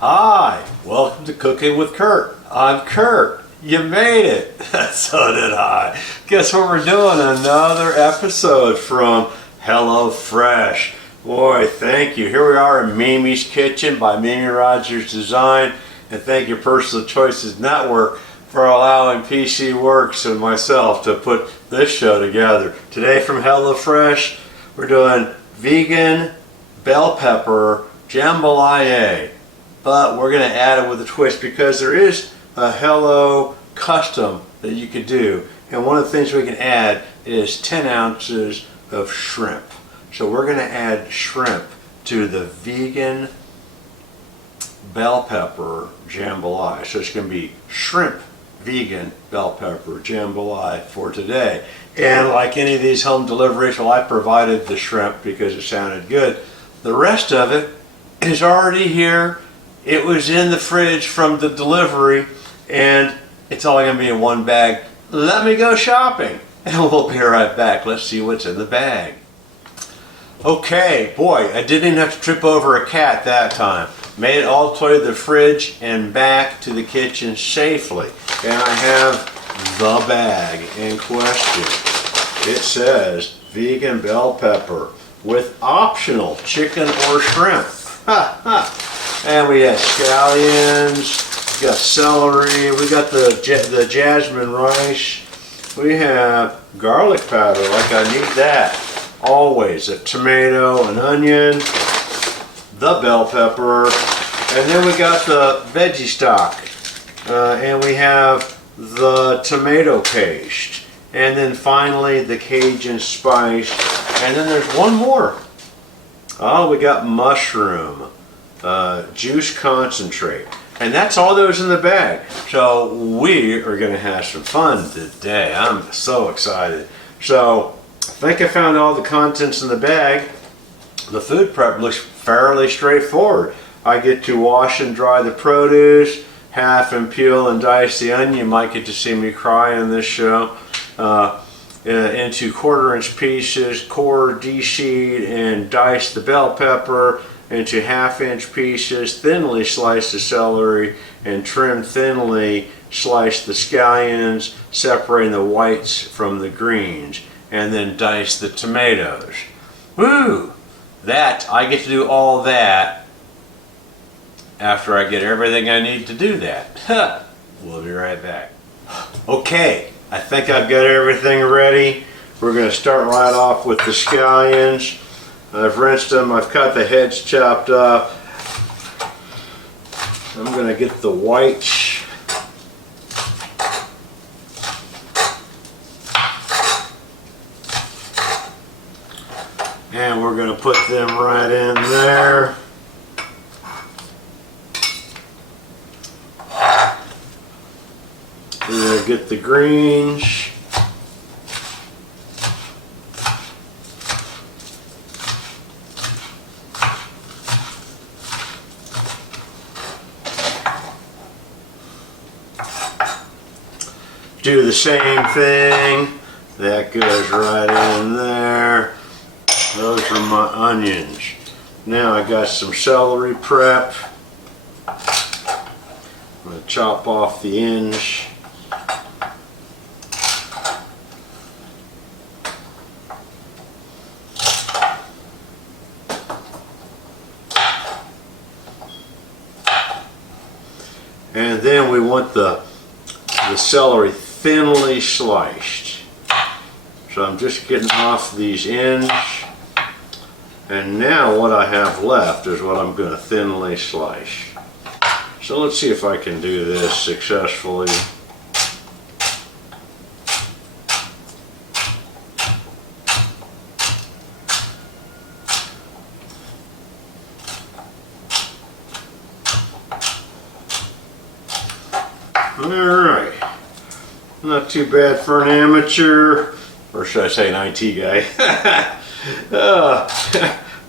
Hi, welcome to Cooking with Kurt. I'm Kurt. You made it. So did I. Guess what we're doing? Another episode from HelloFresh. Boy, thank you. Here we are in Mimi's Kitchen by Mimi Rogers Design. And thank you Personal Choices Network for allowing PCworks and myself to put this show together. Today from HelloFresh, we're doing vegan bell pepper jambalaya. But we're going to add it with a twist because there is a Hello custom that you could do. And one of the things we can add is 10 ounces of shrimp. So we're going to add shrimp to the vegan bell pepper jambalaya. So it's going to be shrimp vegan bell pepper jambalaya for today. And like any of these home deliveries, well, I provided the shrimp because it sounded good. The rest of it is already here. It was in the fridge from the delivery, and it's all going to be in one bag. Let me go shopping, and we'll be right back. Let's see what's in the bag. Okay, boy, I didn't even have to trip over a cat that time. Made it all the way to the fridge and back to the kitchen safely. And I have the bag in question. It says vegan bell pepper with optional chicken or shrimp. Ha ha. And we have scallions, we got celery, we got the jasmine rice, we have garlic powder, like I need that, always, a tomato, an onion, the bell pepper, and then we got the veggie stock, and we have the tomato paste, and then finally the Cajun spice, and then there's one more. Oh, we got mushroom. Juice concentrate, and that's all those in the bag. So we are going to have some fun today. I'm so excited. So I think I found all the contents in the bag. The food prep looks fairly straightforward. I get to wash and dry the produce, half and peel and dice the onion. You might get to see me cry on this show. Into 1/4-inch pieces, core, de-seed, and dice the bell pepper. Into 1/2-inch pieces, thinly slice the celery, and trim thinly slice the scallions, separating the whites from the greens, and then dice the tomatoes. Woo! That, I get to do all that after I get everything I need to do that. We'll be right back. Okay, I think I've got everything ready. We're going to start right off with the scallions. I've rinsed them, I've cut the heads chopped up. I'm going to get the whites. And we're going to put them right in there. We're going to get the greens. Do the same thing. That goes right in there. Those are my onions. Now I got some celery prep. I'm going to chop off the ends. And then we want the celery thinly sliced. So I'm just getting off these ends, and now what I have left is what I'm going to thinly slice. So let's see if I can do this successfully. Alright, not too bad for an amateur, or should I say an IT guy.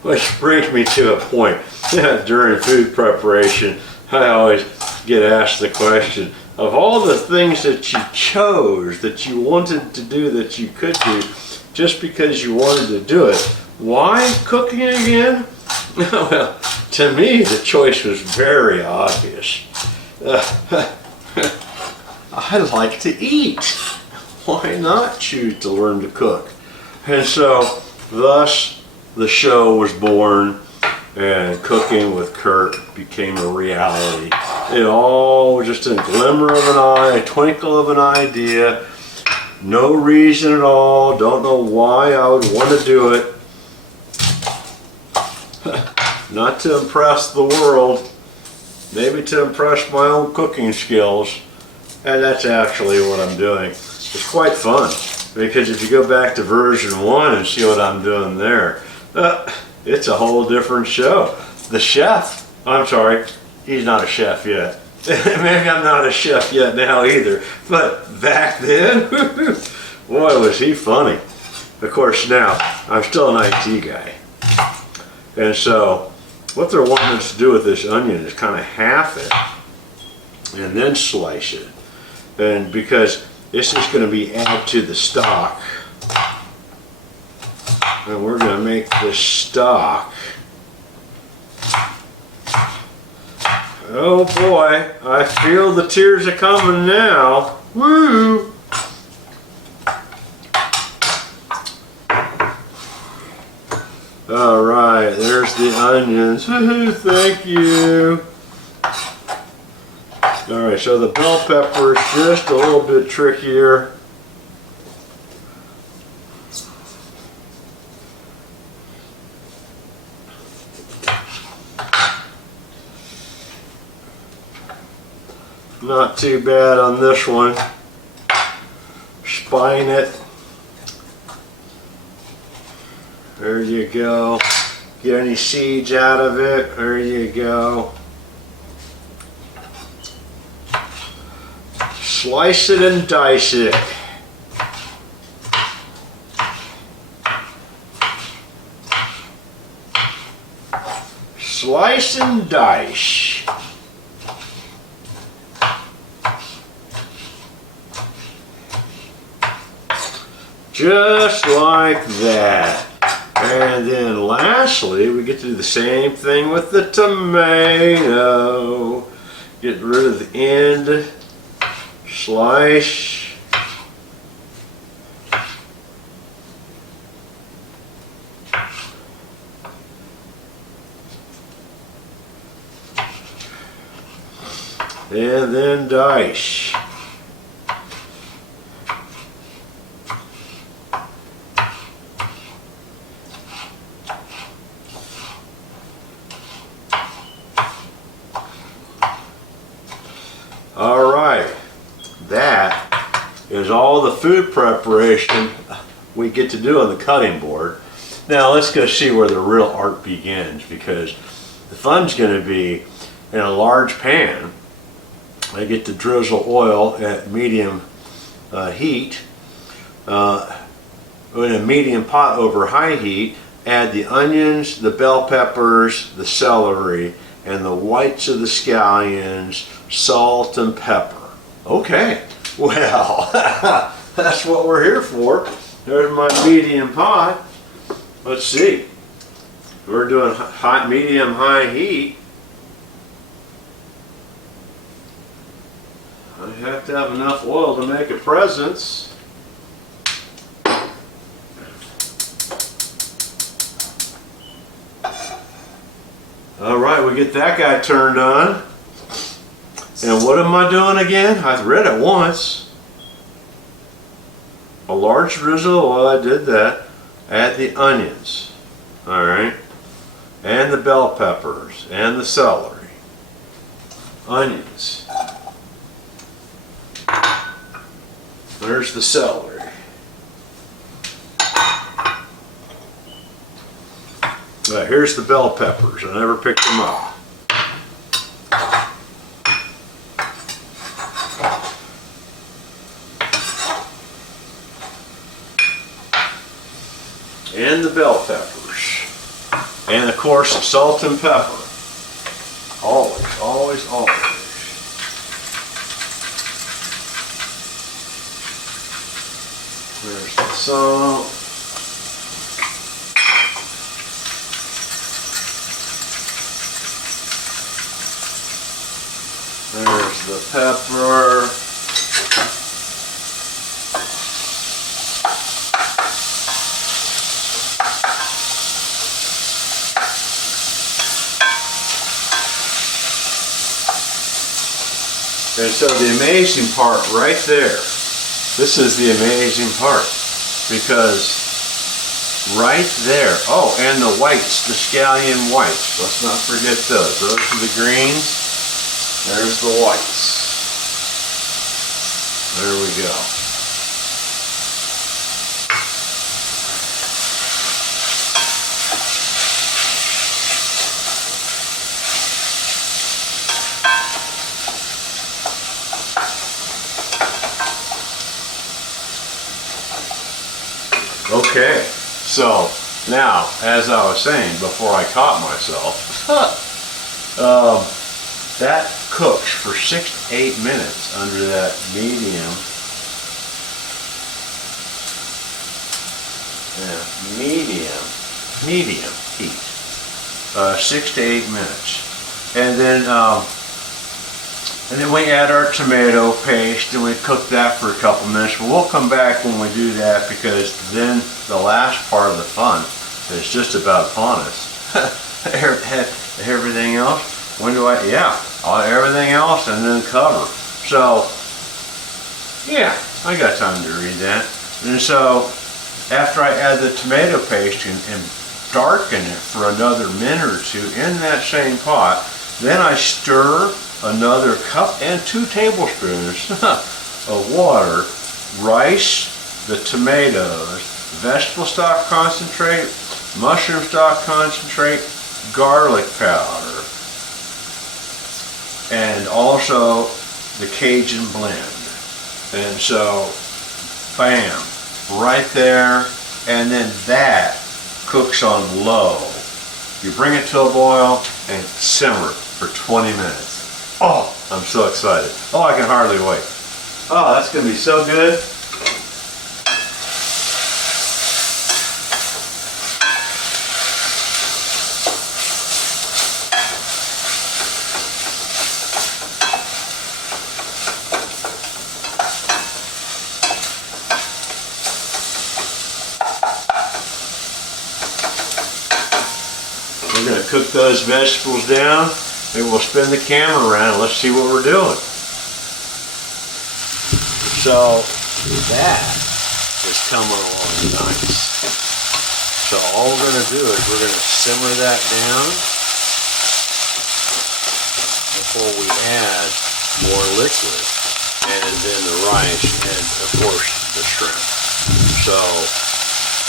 Which brings me to a point. During food preparation, I always get asked the question, of all the things that you chose, that you wanted to do, that you could do, just because you wanted to do it, why cooking again? Well, to me, the choice was very obvious. I like to eat. Why not choose to learn to cook? And so, thus, the show was born, and Cooking with Kurt became a reality. It all was just a glimmer of an eye, a twinkle of an idea. No reason at all. Don't know why I would want to do it. Not to impress the world. Maybe to impress my own cooking skills. And that's actually what I'm doing. It's quite fun. Because if you go back to version 1 and see what I'm doing there, it's a whole different show. The chef, I'm sorry, he's not a chef yet. Maybe I'm not a chef yet now either. But back then, boy, was he funny. Of course, now, I'm still an IT guy. And so, what they're wanting us to do with this onion is kind of half it and then slice it. And because this is going to be added to the stock, and we're going to make this stock. Oh boy, I feel the tears are coming now. Woo! All right, there's the onions. Thank you. All right, so the bell pepper is just a little bit trickier. Not too bad on this one. Spine it. There you go. Get any seeds out of it. There you go. Slice it and dice it. Slice and dice. Just like that. And then lastly, we get to do the same thing with the tomato. Get rid of the end. Slice. And then dice. All right, that is all the food preparation we get to do on the cutting board. Now let's go see where the real art begins, because the fun's going to be in a large pan. I get to drizzle oil at medium heat, in a medium pot over high heat. Add the onions, the bell peppers, the celery, and the whites of the scallions, salt and pepper. Okay, well, that's what we're here for. There's my medium pot. Let's see. We're doing hot, medium, high heat. I have to have enough oil to make a presence. All right, we get that guy turned on. And what am I doing again? I've read it once. A large drizzle, well, I did that. Add the onions, all right, and the bell peppers, and the celery. Onions. There's the celery. Here's the bell peppers. I never picked them up. And the bell peppers. And of course, salt and pepper. Always, always, always. There's the salt. There's the pepper. And so the amazing part right there, this is the amazing part, because right there, oh, and the whites, the scallion whites, let's not forget those. Those are the greens, there's the whites. There we go. Okay, so now, as I was saying before I caught myself, that cooks for 6 to 8 minutes under that medium heat. 6 to 8 minutes, and then we add our tomato paste and we cook that for a couple minutes. But we'll come back when we do that, because then the last part of the fun is just about upon us. Everything else, when do I, yeah, everything else and then cover. So, yeah, I got time to read that. And so, after I add the tomato paste and darken it for another minute or two in that same pot, then I stir another cup and 2 tablespoons of water, rice, the tomatoes, vegetable stock concentrate, mushroom stock concentrate, garlic powder, and also the Cajun blend. And so, bam, right there, and then that cooks on low. You bring it to a boil and simmer it for 20 minutes. Oh, I'm so excited. Oh, I can hardly wait. Oh, that's going to be so good. We're going to cook those vegetables down. Maybe we'll spin the camera around and let's see what we're doing. So that is coming along nice. So all we're going to do is we're going to simmer that down before we add more liquid, and then the rice and of course the shrimp. So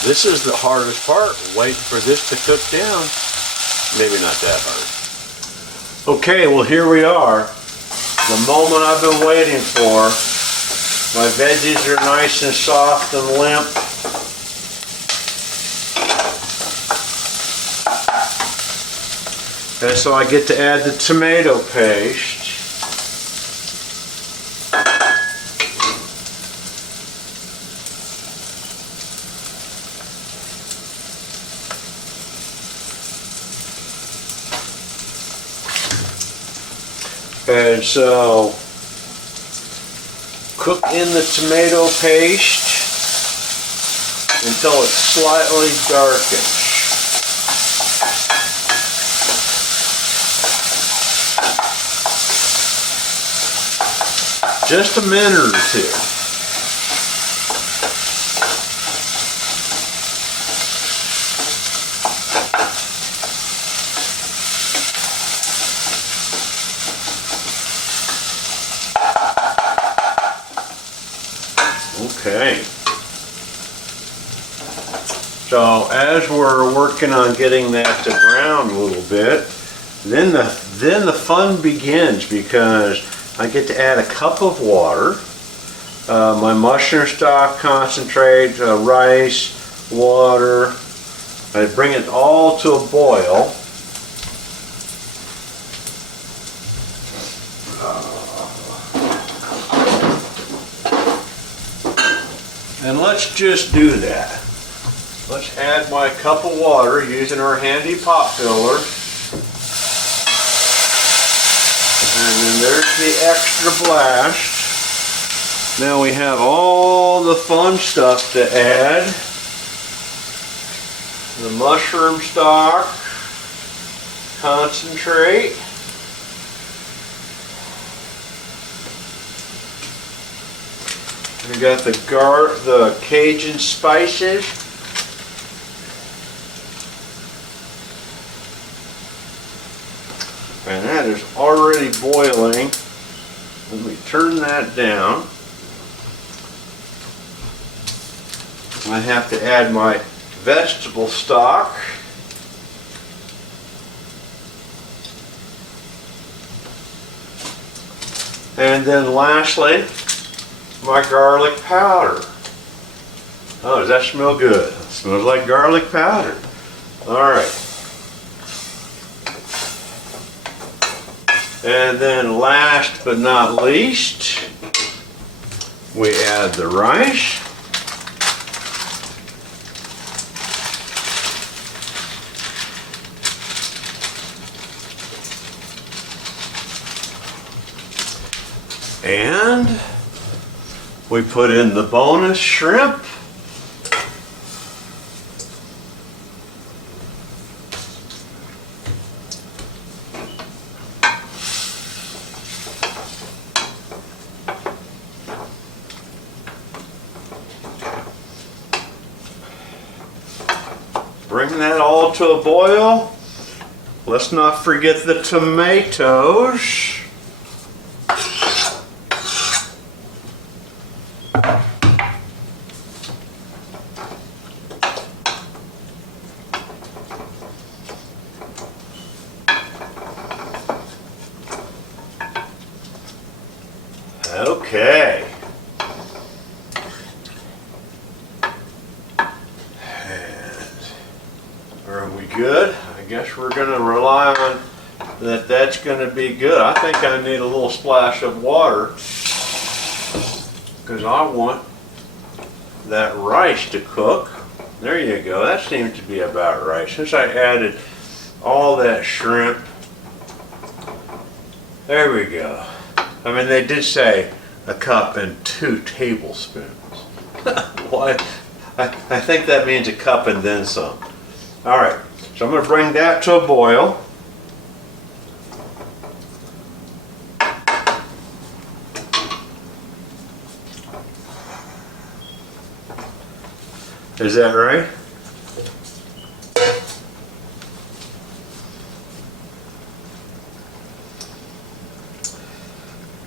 this is the hardest part, waiting for this to cook down. Maybe not that hard. Okay, well here we are, the moment I've been waiting for. My veggies are nice and soft and limp. And so I get to add the tomato paste. And so, cook in the tomato paste until it's slightly darkened. Just a minute or two. Okay, so as we're working on getting that to brown a little bit, then the fun begins, because I get to add a cup of water, my mushroom stock concentrate, rice, water. I bring it all to a boil. And let's just do that. Let's add my cup of water using our handy pot filler. And then there's the extra blast. Now we have all the fun stuff to add. The mushroom stock, concentrate. We got the Cajun spices. And that is already boiling. Let me turn that down. I have to add my vegetable stock. And then lastly, my garlic powder. Oh, does that smell good? It smells like garlic powder. All right. And then last but not least, we add the rice. And we put in the bonus shrimp. Bring that all to a boil. Let's not forget the tomatoes. Okay. Are we good? I guess we're going to rely on that's going to be good. I think I need a little splash of water because I want that rice to cook. There you go. That seems to be about right. Since I added all that shrimp, there we go. I mean, they did say a cup and 2 tablespoons. Why? I think that means a cup and then some. All right, so I'm going to bring that to a boil. Is that right?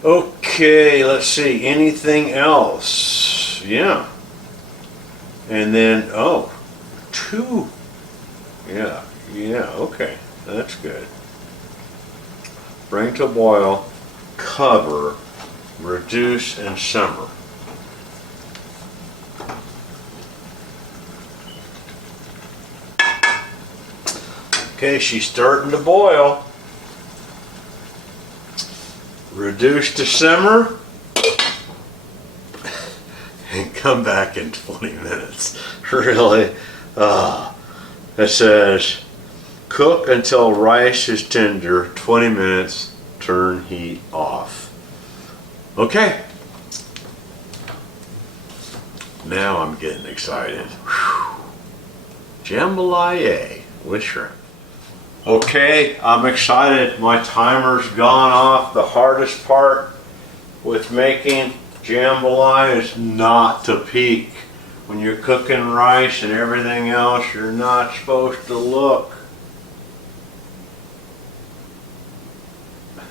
Okay, let's see, anything else? Yeah. And then, oh, 2. Yeah, okay, that's good. Bring to boil, cover, reduce, and simmer. Okay, she's starting to boil. Reduce to simmer and come back in 20 minutes. Really? It says cook until rice is tender, 20 minutes, turn heat off. Okay. Now I'm getting excited. Whew. Jambalaya with shrimp. Okay, I'm excited. My timer's gone off. The hardest part with making jambalaya is not to peek. When you're cooking rice and everything else, you're not supposed to look.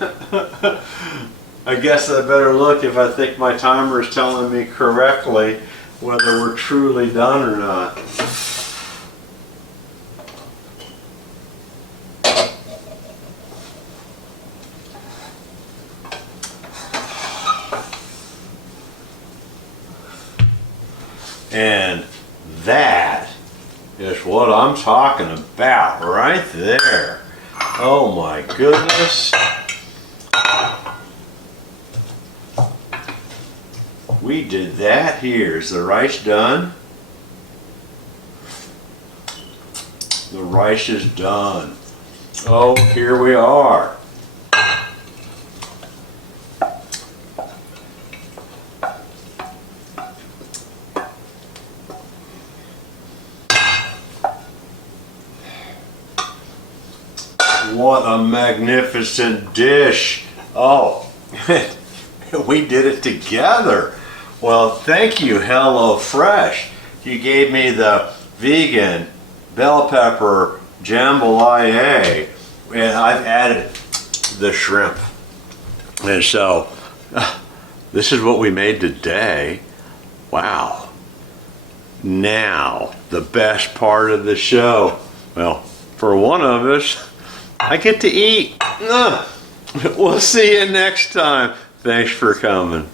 I guess I better look if I think my timer is telling me correctly whether we're truly done or not. And that is what I'm talking about right there. Oh my goodness. We did that here. Is the rice done? The rice is done. Oh, here we are. what a magnificent dish. Oh, we did it together. Well, thank you, HelloFresh. You gave me the vegan bell pepper jambalaya, and I've added the shrimp. And so, this is what we made today. Wow. Now, the best part of the show. Well, for one of us, I get to eat. We'll see you next time. Thanks for coming.